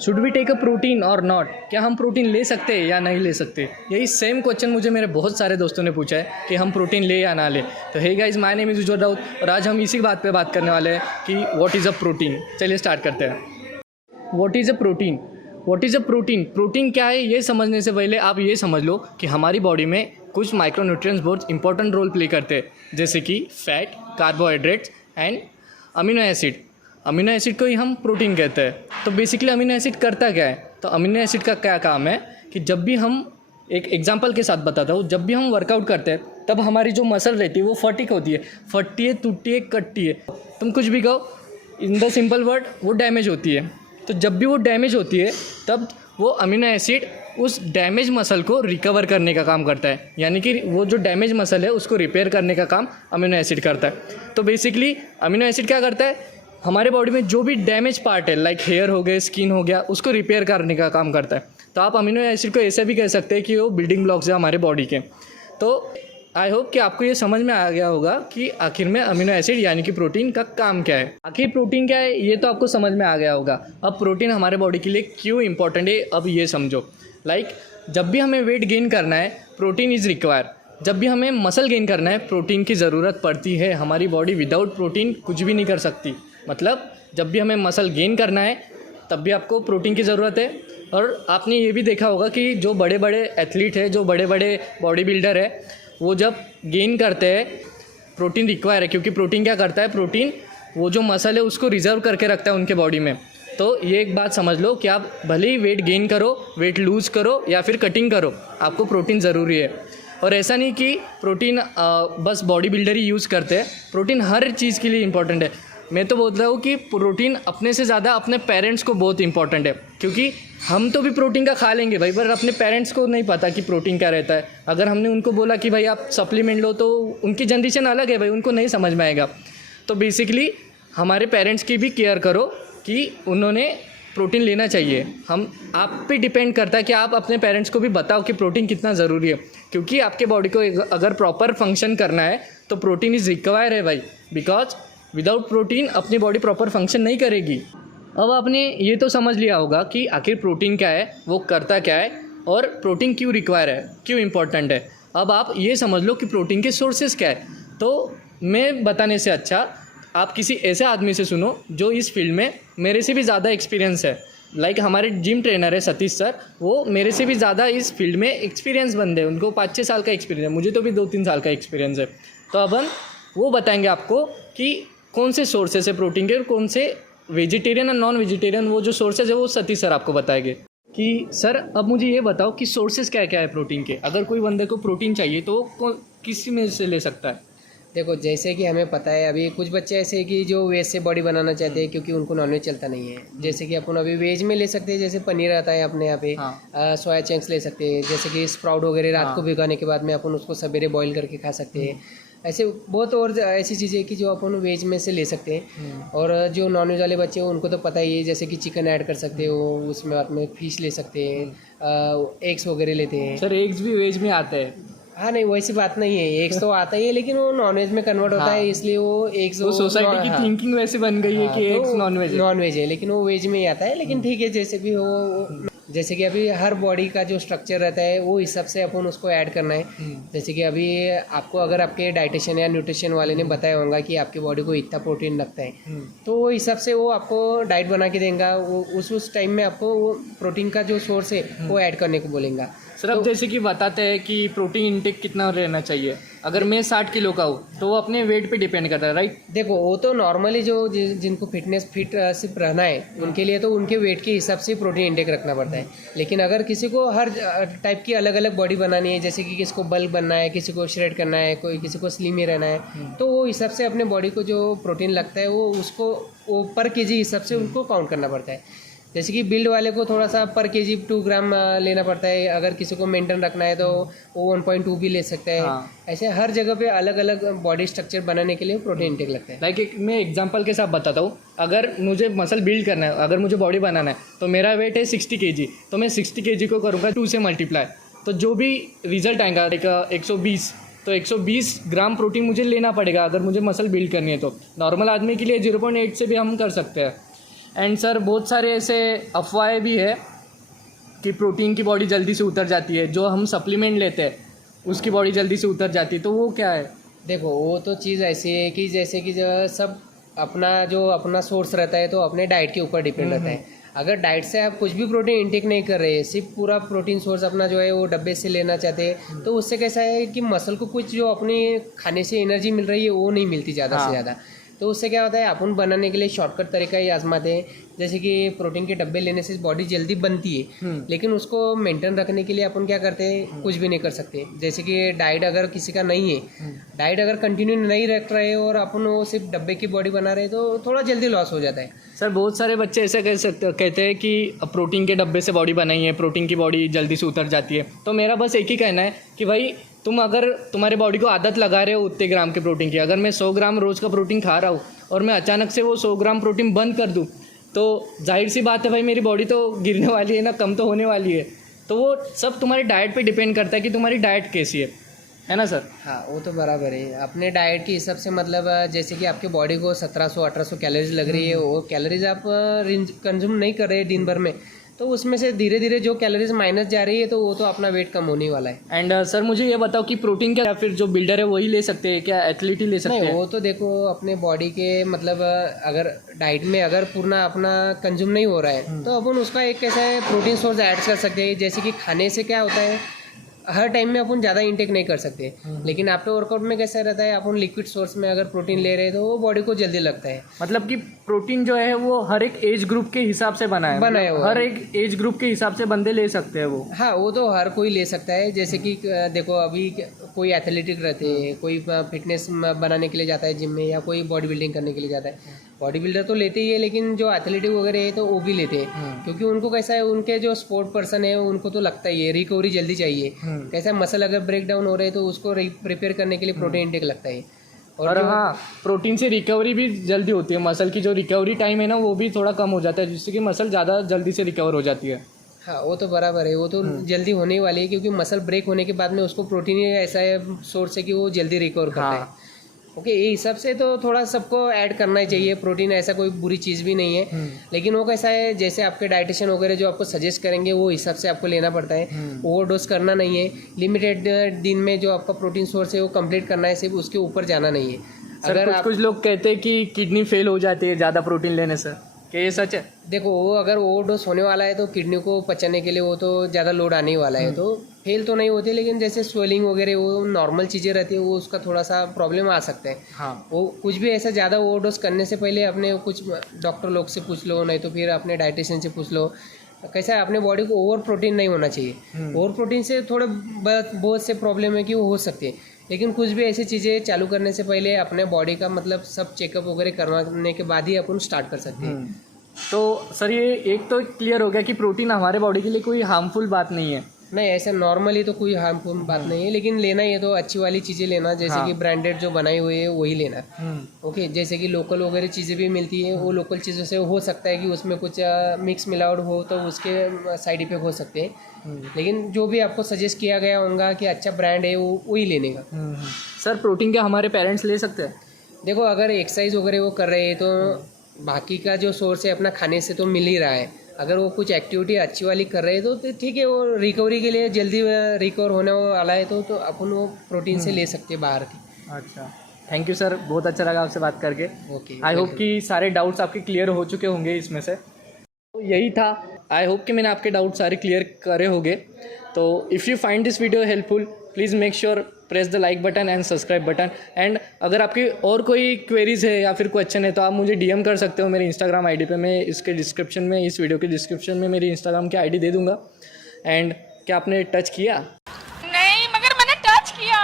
Should we take a protein और not, क्या हम प्रोटीन ले सकते हैं या नहीं ले सकते। यही सेम क्वेश्चन मुझे मेरे बहुत सारे दोस्तों ने पूछा है कि हम प्रोटीन ले या ना ले। तो hey guys, my name is Ujjwal Raut और आज हम इसी बात पे बात करने वाले हैं कि व्हाट इज़ अ प्रोटीन। चलिए स्टार्ट करते हैं। What is a protein. What is a protein. Protein क्या है ये समझने से पहले आप ये समझ लो कि हमारी बॉडी में कुछ माइक्रोन्यूट्रिएंट्स बहुत इंपॉर्टेंट रोल प्ले करते हैं, जैसे कि fat, carbohydrates and amino acid. Amino acid को ही हम प्रोटीन कहते हैं। तो बेसिकली अमीनो एसिड करता क्या है। तो अमीनो एसिड का क्या काम है कि जब भी हम, एक एग्जांपल के साथ बताता हूँ, जब भी हम वर्कआउट करते हैं तब हमारी जो मसल रहती है वो फटीग होती है, फटती है, टूटती है, कटती है, तुम कुछ भी कहो, इन द सिंपल वर्ड वो डैमेज होती है। तो जब भी वो डैमेज होती है तब वो अमीनो एसिड उस डैमेज मसल को रिकवर करने का काम करता है, यानी कि वो जो डैमेज मसल है उसको रिपेयर करने का काम अमीनो एसिड करता है। तो बेसिकली अमीनो एसिड क्या करता है, हमारे बॉडी में जो भी डैमेज पार्ट है, लाइक हेयर हो गए, स्किन हो गया, उसको रिपेयर करने का काम करता है। तो आप अमीनो एसिड को ऐसे भी कह सकते हैं कि वो बिल्डिंग ब्लॉक्स है हमारे बॉडी के। तो आई होप कि आपको ये समझ में आ गया होगा कि आखिर में अमीनो एसिड यानी कि प्रोटीन का काम क्या है। आखिर प्रोटीन क्या है ये तो आपको समझ में आ गया होगा। अब प्रोटीन हमारे बॉडी के लिए क्यों इंपॉर्टेंट है अब ये समझो। लाइक जब भी हमें वेट गेन करना है प्रोटीन इज़ रिक्वायर, जब भी हमें मसल गेन करना है प्रोटीन की ज़रूरत पड़ती है। हमारी बॉडी विदाउट प्रोटीन कुछ भी नहीं कर सकती। मतलब जब भी हमें मसल गेन करना है तब भी आपको प्रोटीन की ज़रूरत है। और आपने ये भी देखा होगा कि जो बड़े बड़े एथलीट है, जो बड़े बड़े बॉडी बिल्डर है, वो जब गेन करते हैं प्रोटीन रिक्वायर है, क्योंकि प्रोटीन क्या करता है, प्रोटीन वो जो मसल है उसको रिजर्व करके रखता है उनके बॉडी में। तो ये एक बात समझ लो कि आप भले ही वेट गेन करो, वेट लूज़ करो या फिर कटिंग करो, आपको प्रोटीन ज़रूरी है। और ऐसा नहीं कि प्रोटीन बस बॉडी बिल्डर ही यूज़ करते हैं, प्रोटीन हर चीज़ के लिए इंपॉर्टेंट है। मैं तो बोल रहा हूँ कि प्रोटीन अपने से ज़्यादा अपने पेरेंट्स को बहुत इंपॉर्टेंट है, क्योंकि हम तो भी प्रोटीन का खा लेंगे भाई, पर अपने पेरेंट्स को नहीं पता कि प्रोटीन क्या रहता है। अगर हमने उनको बोला कि भाई आप सप्लीमेंट लो तो उनकी जनरेशन अलग है भाई, उनको नहीं समझ में आएगा। तो बेसिकली हमारे पेरेंट्स की भी केयर करो कि उन्होंने प्रोटीन लेना चाहिए। हम आप पे डिपेंड करता है कि आप अपने पेरेंट्स को भी बताओ कि प्रोटीन कितना ज़रूरी है, क्योंकि आपके बॉडी को अगर प्रॉपर फंक्शन करना है तो प्रोटीन इज़ रिक्वायर है भाई, बिकॉज विदाउट प्रोटीन अपनी बॉडी प्रॉपर फंक्शन नहीं करेगी। अब आपने ये तो समझ लिया होगा कि आखिर प्रोटीन क्या है, वो करता क्या है और प्रोटीन क्यों रिक्वायर है, क्यों इम्पोर्टेंट है। अब आप ये समझ लो कि प्रोटीन के सोर्सेज क्या है। तो मैं बताने से अच्छा आप किसी ऐसे आदमी से सुनो जो इस फील्ड में मेरे से भी ज़्यादा एक्सपीरियंस है। लाइक हमारे जिम ट्रेनर है सतीश सर, वो मेरे से भी ज़्यादा इस फील्ड में एक्सपीरियंस बंदे हैं, उनको 5-6 साल का एक्सपीरियंस है, मुझे तो भी 2-3 साल का एक्सपीरियंस है। तो अब वो बताएंगे आपको कि कौन से सोर्सेस है प्रोटीन के और कौन से वेजिटेरियन और नॉन वेजिटेरियन, वो जो सोर्सेज है वो सतीश सर आपको बताएंगे। कि सर अब मुझे ये बताओ कि सोर्सेज क्या क्या है प्रोटीन के। अगर कोई बंदे को प्रोटीन चाहिए तो किस में से ले सकता है। देखो, जैसे कि हमें पता है अभी कुछ बच्चे ऐसे हैं कि जो वेज से बॉडी बनाना चाहते हैं क्योंकि उनको नॉनवेज चलता नहीं है। जैसे कि अपन अभी वेज में ले सकते हैं, जैसे पनीर आता है अपने यहाँ पे, सोया चंक्स ले सकते हैं, जैसे कि स्प्राउट वगैरह रात को भिगाने के बाद में अपन उसको सवेरे बॉईल करके खा सकते हैं। ऐसे बहुत और ऐसी चीज़ें कि जो अपन वेज में से ले सकते हैं। और जो नॉनवेज वाले बच्चे हैं उनको तो पता ही है, जैसे कि चिकन ऐड कर सकते हो, उसमें बाद में फिश ले सकते हैं, एग्स वगैरह लेते हैं। सर एग्स भी वेज में आते हैं। हाँ नहीं, वैसी बात नहीं है, एग्स तो आता ही है लेकिन वो नॉनवेज में कन्वर्ट होता है, इसलिए वो एग्स, वो सोसाइटी की थिंकिंग वैसे बन गई है कि एग्स नॉनवेज है, लेकिन वो वेज में ही आता है। लेकिन ठीक है, जैसे भी हो, जैसे कि अभी हर बॉडी का जो स्ट्रक्चर रहता है वो हिसाब से अपन उसको ऐड करना है। जैसे कि अभी आपको अगर आपके डाइटिशियन या न्यूट्रिशन वाले ने बताया होगा कि आपकी बॉडी को इतना प्रोटीन लगता है, तो वो हिसाब से वो आपको डाइट बना के देगा। वो उस टाइम में आपको वो प्रोटीन का जो सोर्स है वो ऐड करने को बोलेगा। सर अब जैसे कि बताते हैं कि प्रोटीन इंटेक कितना रहना चाहिए। अगर मैं 60 किलो का हूँ तो वो अपने वेट पे डिपेंड करता है, राइट। देखो, वो तो नॉर्मली जो जिनको फिटनेस फिट सिर्फ रहना है उनके लिए तो उनके वेट के हिसाब से प्रोटीन इंटेक रखना पड़ता है। लेकिन अगर किसी को हर टाइप की अलग अलग बॉडी बनानी है, जैसे कि किसी को बल्क बनना है, किसी को श्रेड करना है, कोई किसी को स्लिम ही रहना है, तो वो हिसाब से अपने बॉडी को जो प्रोटीन लगता है वो पर केजी हिसाब से उनको काउंट करना पड़ता है। जैसे कि बिल्ड वाले को थोड़ा सा पर केजी 2 ग्राम लेना पड़ता है, अगर किसी को मेंटेन रखना है तो वो 1.2 भी ले सकता है। ऐसे हर जगह पे अलग अलग बॉडी स्ट्रक्चर बनाने के लिए प्रोटीन इंटेक लगता है। लाइक मैं एग्जांपल के साथ बताता हूँ, अगर मुझे मसल बिल्ड करना है, अगर मुझे बॉडी बनाना है तो मेरा वेट है 60 kg, तो मैं 60 kg को करूँगा 2 से मल्टीप्लाई, तो जो भी रिजल्ट आएगा लाइक 120, तो 120 ग्राम प्रोटीन मुझे लेना पड़ेगा अगर मुझे मसल बिल्ड करनी है। तो नॉर्मल आदमी के लिए 0.8 से भी हम कर सकते हैं। एंड सर बहुत सारे ऐसे अफवाहें भी है कि प्रोटीन की बॉडी जल्दी से उतर जाती है, जो हम सप्लीमेंट लेते हैं उसकी बॉडी जल्दी से उतर जाती है, तो वो क्या है? देखो वो तो चीज़ ऐसी है कि जैसे कि जो सब अपना सोर्स रहता है तो अपने डाइट के ऊपर डिपेंड रहता है। अगर डाइट से आप कुछ भी प्रोटीन इंटेक नहीं कर रहे, सिर्फ पूरा प्रोटीन सोर्स अपना जो है वो डब्बे से लेना चाहते हैं, तो उससे कैसा है कि मसल को कुछ जो अपने खाने से एनर्जी मिल रही है वो नहीं मिलती ज़्यादा से ज़्यादा। तो उससे क्या होता है, अपन बनाने के लिए शॉर्टकट तरीका ही आजमाते हैं, जैसे कि प्रोटीन के डब्बे लेने से बॉडी जल्दी बनती है, लेकिन उसको मेंटेन रखने के लिए अपन क्या करते हैं, कुछ भी नहीं कर सकते। जैसे कि डाइट अगर किसी का नहीं है, डाइट अगर कंटिन्यू नहीं रख रहे और अपन वो सिर्फ डब्बे की बॉडी बना रहे तो थोड़ा जल्दी लॉस हो जाता है। सर बहुत सारे बच्चे ऐसा कहते हैं कि प्रोटीन के डब्बे से बॉडी बनाई है, प्रोटीन की बॉडी जल्दी से उतर जाती है। तो मेरा बस एक ही कहना है कि भाई तुम अगर तुम्हारे बॉडी को आदत लगा रहे हो उतने ग्राम के प्रोटीन की, अगर मैं 100 ग्राम रोज़ का प्रोटीन खा रहा हूँ और मैं अचानक से वो 100 ग्राम प्रोटीन बंद कर दूँ, तो जाहिर सी बात है भाई मेरी बॉडी तो गिरने वाली है ना, कम तो होने वाली है। तो वो सब तुम्हारी डाइट पे डिपेंड करता है कि तुम्हारी डाइट कैसी है ना सर? हाँ वो तो बराबर है। अपने डाइट के हिसाब से मतलब जैसे कि आपके बॉडी को 1700-1800 कैलोरीज लग रही है, वो कैलोरीज आप कंज्यूम नहीं कर रहे दिन भर में, तो उसमें से धीरे धीरे जो कैलोरीज माइनस जा रही है तो वो तो अपना वेट कम होने वाला है। एंड सर मुझे ये बताओ कि प्रोटीन क्या फिर जो बिल्डर है वही ले सकते हैं क्या, एथलीट ही ले सकते नहीं, हैं? वो तो देखो अपने बॉडी के मतलब अगर डाइट में अगर पूर्ण अपना कंज्यूम नहीं हो रहा है तो अपन उसका एक कैसा है प्रोटीन सोर्स ऐड कर सकते हैं। जैसे कि खाने से क्या होता है, हर टाइम में अपन ज़्यादा इंटेक नहीं कर सकते, लेकिन आफ्टर वर्कआउट में कैसा रहता है, अपन लिक्विड सोर्स में अगर प्रोटीन ले रहे हैं तो वो बॉडी को जल्दी लगता है। मतलब कि प्रोटीन जो है वो हर एक एज ग्रुप के हिसाब से बनाया हुआ है। हर एक एज ग्रुप के हिसाब से बंदे ले सकते हैं वो। हाँ वो तो हर कोई ले सकता है। जैसे कि देखो अभी कोई एथलेटिक रहते हैं, कोई फिटनेस बनाने के लिए जाता है जिम में, या कोई बॉडी बिल्डिंग करने के लिए जाता है। बॉडी बिल्डर तो लेते ही है, लेकिन जो एथलेटिक वगैरह है तो वो भी लेते हैं, क्योंकि उनको कैसा है, उनके जो स्पोर्ट पर्सन है उनको तो लगता ही है रिकवरी जल्दी चाहिए। कैसा मसल अगर ब्रेक डाउन हो रहे हैं तो उसको प्रिपेयर करने के लिए प्रोटीन इंटेक लगता है। और हाँ, प्रोटीन से रिकवरी भी जल्दी होती है, मसल की जो रिकवरी टाइम है ना वो भी थोड़ा कम हो जाता है, जिससे कि मसल ज़्यादा जल्दी से रिकवर हो जाती है। हाँ वो तो बराबर है, वो तो जल्दी होने वाली है, क्योंकि मसल ब्रेक होने के बाद में उसको प्रोटीन ही ऐसा है सोर्स है कि वो जल्दी रिकवर करता है। ओके, ये हिसाब से तो थोड़ा सबको ऐड करना ही चाहिए प्रोटीन, ऐसा कोई बुरी चीज़ भी नहीं है। लेकिन वो कैसा है, जैसे आपके डाइटिशियन वगैरह जो आपको सजेस्ट करेंगे वो हिसाब से आपको लेना पड़ता है। ओवरडोज करना नहीं है, लिमिटेड दिन में जो आपका प्रोटीन सोर्स है वो कंप्लीट करना है, सिर्फ उसके ऊपर जाना नहीं है। अगर कुछ लोग कहते हैं कि किडनी फेल हो जाती है ज़्यादा प्रोटीन लेने से, क्या ये सच है? देखो वो अगर ओवरडोज होने वाला है तो किडनी को पचाने के लिए वो तो ज़्यादा लोड आने वाला है, तो फेल तो नहीं होती, लेकिन जैसे स्वेलिंग वगैरह वो नॉर्मल चीज़ें रहती है, वो उसका थोड़ा सा प्रॉब्लम आ सकता है। हाँ, वो कुछ भी ऐसा ज़्यादा ओवरडोज करने से पहले अपने कुछ डॉक्टर लोग से पूछ लो, नहीं तो फिर अपने डाइटिशियन से पूछ लो। कैसा है, अपने बॉडी को ओवर प्रोटीन नहीं होना चाहिए। ओवर प्रोटीन से थोड़े बहुत से प्रॉब्लम है कि वो हो सकती है, लेकिन कुछ भी ऐसी चीज़ें चालू करने से पहले अपने बॉडी का मतलब सब चेकअप वगैरह करवाने के बाद ही अपन स्टार्ट कर सकते हैं। तो सर ये एक तो क्लियर हो गया कि प्रोटीन हमारे बॉडी के लिए कोई हार्मफुल बात नहीं है। नहीं, ऐसे नॉर्मली तो कोई हार्मफुल बात नहीं है, लेकिन लेना ही है तो अच्छी वाली चीज़ें लेना, जैसे कि ब्रांडेड जो बनाई हुई है वही लेना। ओके, जैसे कि लोकल वगैरह चीज़ें भी मिलती है, वो लोकल चीज़ों से हो सकता है कि उसमें कुछ मिक्स मिलावट हो तो उसके साइड इफेक्ट हो सकते हैं, लेकिन जो भी आपको सजेस्ट किया गया होगा कि अच्छा ब्रांड है वो वही लेने का। सर प्रोटीन क्या हमारे पेरेंट्स ले सकते हैं? देखो अगर एक्सरसाइज वगैरह वो कर रहे हैं तो बाकी का जो सोर्स है अपना खाने से तो मिल ही रहा है। अगर वो कुछ एक्टिविटी अच्छी वाली कर रहे हैं तो ठीक है, वो रिकवरी के लिए जल्दी रिकवर होने वाला है तो अपन वो प्रोटीन से ले सकते हैं बाहर की। अच्छा, थैंक यू सर, बहुत अच्छा लगा आपसे बात करके। ओके, आई होप कि सारे डाउट्स आपके क्लियर हो चुके होंगे इसमें से। तो यही था, आई होप कि मैंने आपके डाउट सारे क्लियर करे होंगे। तो if you find this video helpful please make sure press the like button and subscribe button. And अगर आपकी और कोई क्वेरीज़ है या फिर क्वेश्चन है तो आप मुझे डीएम कर सकते हो मेरे इंस्टाग्राम आईडी पे। मैं इसके डिस्क्रिप्शन में, इस वीडियो के डिस्क्रिप्शन में मेरी इंस्टाग्राम की आईडी दे दूँगा। एंड क्या आपने टच किया? नहीं, मगर मैंने टच किया।